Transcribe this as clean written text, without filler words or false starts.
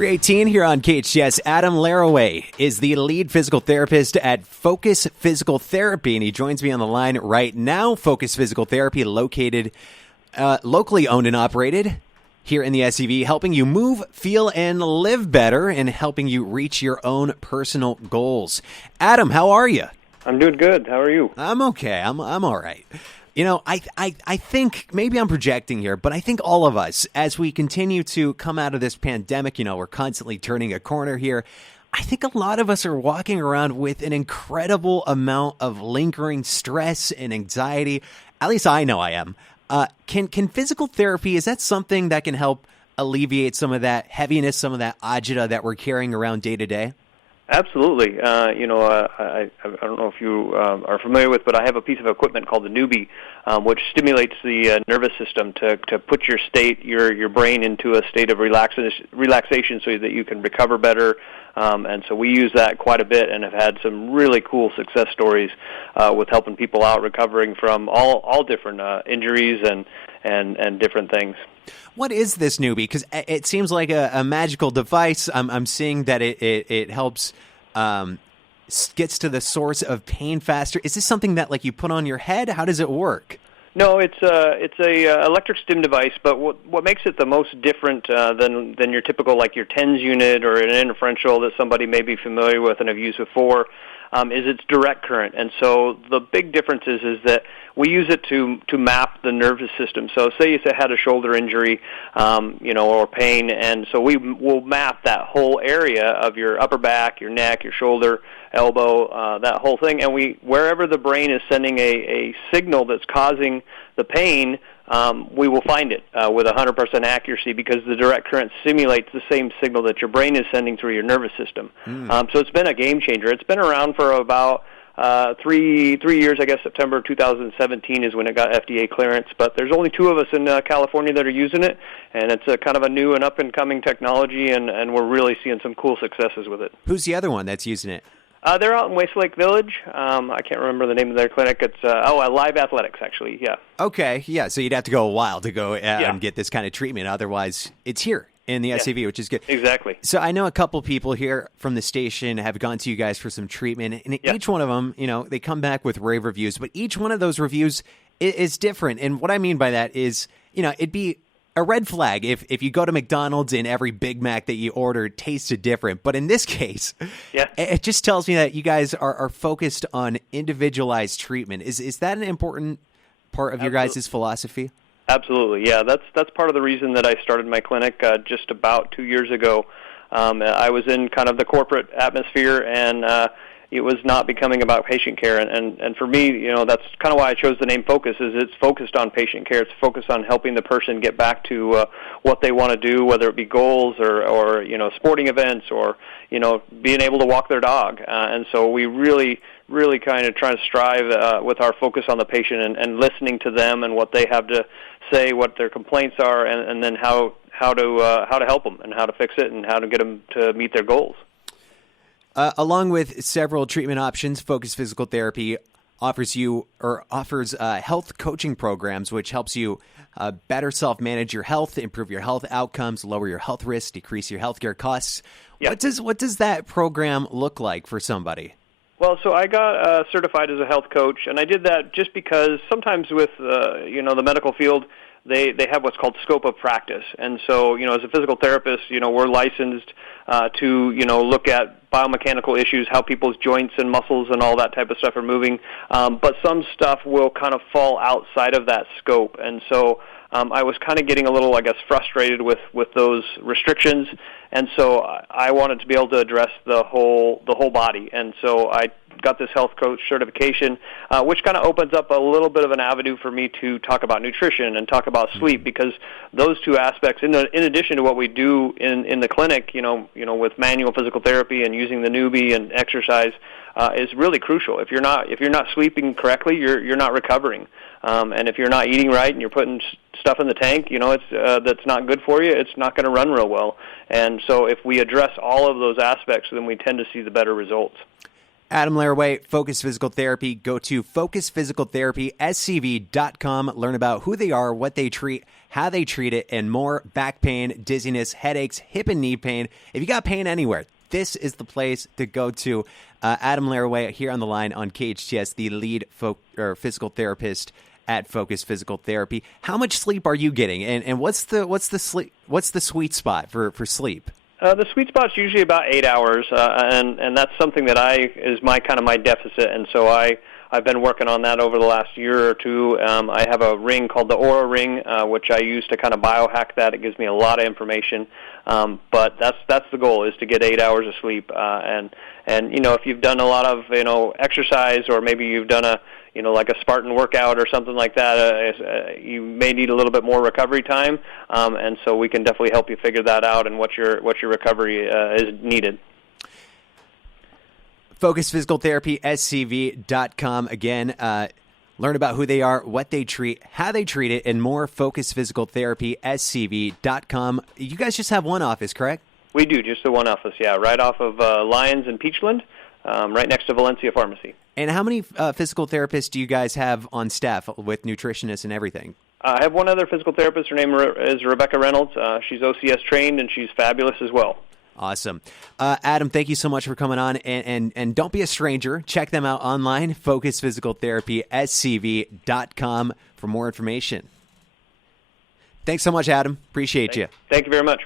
3:18 here on KHTS. Adam Laraway is the lead physical therapist at Focus Physical Therapy, and he joins me on the line right now. Focus Physical Therapy, located locally owned and operated here in the SUV, helping you move, feel, and live better, and helping you reach your own personal goals. Adam, how are you? I'm doing good. How are you? I'm okay. I'm all right. You know, I think maybe I'm projecting here, but I think all of us, as we continue to come out of this pandemic, you know, we're constantly turning a corner here. I think a lot of us are walking around with an incredible amount of lingering stress and anxiety. At least I know I am. Can physical therapy, is that something that can help alleviate some of that heaviness, some of that agita that we're carrying around day to day? Absolutely. I don't know if you are familiar with, but I have a piece of equipment called the newbie, which stimulates the nervous system to put your brain into a state of relaxation so that you can recover better. And so we use that quite a bit and have had some really cool success stories with helping people out recovering from all different injuries and different things. What is this newbie? Because it seems like a magical device. I'm seeing that it helps, gets to the source of pain faster. Is this something that like you put on your head? How does it work? No, it's a electric stim device, but what makes it the most different than your typical, like your TENS unit or an interferential that somebody may be familiar with and have used before, is its direct current. And so the big difference is that we use it to map the nervous system. So say you had a shoulder injury, or pain, and so we'll map that whole area of your upper back, your neck, your shoulder, elbow, that whole thing, and wherever the brain is sending a signal that's causing the pain, we will find it with 100% accuracy because the direct current simulates the same signal that your brain is sending through your nervous system. So it's been a game changer. It's been around for about 3 years, I guess. September 2017 is when it got FDA clearance, but there's only 2 of us in California that are using it, and it's a kind of a new and up-and-coming technology, and we're really seeing some cool successes with it. Who's the other one that's using it? They're out in Westlake Village. I can't remember the name of their clinic. It's Live Athletics, actually. Yeah. Okay. Yeah. So you'd have to go a while to go and get this kind of treatment. Otherwise, it's here in the SUV, which is good. Exactly. So I know a couple people here from the station have gone to you guys for some treatment, and each one of them, they come back with rave reviews, but each one of those reviews is different. And what I mean by that is, it'd be a red flag if you go to McDonald's and every Big Mac that you order tasted different. But in this case, it just tells me that you guys are focused on individualized treatment. Is that an important part of your guys' philosophy? Absolutely, yeah. That's part of the reason that I started my clinic just about 2 years ago. I was in kind of the corporate atmosphere, and it was not becoming about patient care. And for me, that's kind of why I chose the name Focus, is it's focused on patient care. It's focused on helping the person get back to what they want to do, whether it be goals or sporting events or, being able to walk their dog. And so we really kind of try to strive with our focus on the patient and listening to them and what they have to say, what their complaints are, and then how to help them and how to fix it and how to get them to meet their goals. Along with several treatment options, Focus Physical Therapy offers health coaching programs, which helps you better self-manage your health, improve your health outcomes, lower your health risks, decrease your healthcare costs. Yep. What does that program look like for somebody? Well, so I got certified as a health coach, and I did that just because sometimes with the medical field, they have what's called scope of practice. And so, as a physical therapist, we're licensed to, look at biomechanical issues, how people's joints and muscles and all that type of stuff are moving. But some stuff will kind of fall outside of that scope. And so I was kind of getting a little, frustrated with those restrictions. And so I wanted to be able to address the whole body. And so I got this health coach certification, which kind of opens up a little bit of an avenue for me to talk about nutrition and talk about sleep, because those two aspects, in addition to what we do in the clinic, with manual physical therapy and using the newbie and exercise, is really crucial. If you're not sleeping correctly, you're not recovering. And if you're not eating right and you're putting stuff in the tank, that's not good for you, it's not going to run real well. And so if we address all of those aspects, then we tend to see the better results. Adam Laraway, Focus Physical Therapy. Go to focusphysicaltherapyscv.com. Learn about who they are, what they treat, how they treat it, and more. Back pain, dizziness, headaches, hip and knee pain. If you got pain anywhere, this is the place to go to. Adam Laraway here on the line on KHTS, the lead physical therapist at Focus Physical Therapy. How much sleep are you getting, and what's the sweet spot for sleep? The sweet spot's usually about 8 hours, and that's something that is my deficit, and so I've been working on that over the last year or two. I have a ring called the Aura Ring, which I use to kind of biohack that. It gives me a lot of information, but that's the goal, is to get 8 hours of sleep. And if you've done a lot of exercise, or maybe you've done like a Spartan workout or something like that, you may need a little bit more recovery time, and so we can definitely help you figure that out and what your recovery is needed. Focus Physical Therapy, scv.com. Again, learn about who they are, what they treat, how they treat it, and more. Focus Physical Therapy, scv.com. You guys just have one office, correct? We do, just the one office, yeah, right off of Lyons and Peachland, right next to Valencia Pharmacy. And how many physical therapists do you guys have on staff with nutritionists and everything? I have one other physical therapist. Her name is Rebecca Reynolds. She's OCS trained, and she's fabulous as well. Awesome. Adam, thank you so much for coming on. And don't be a stranger. Check them out online, Focus Physical Therapy, scv.com, for more information. Thanks so much, Adam. Appreciate you. Thank you very much.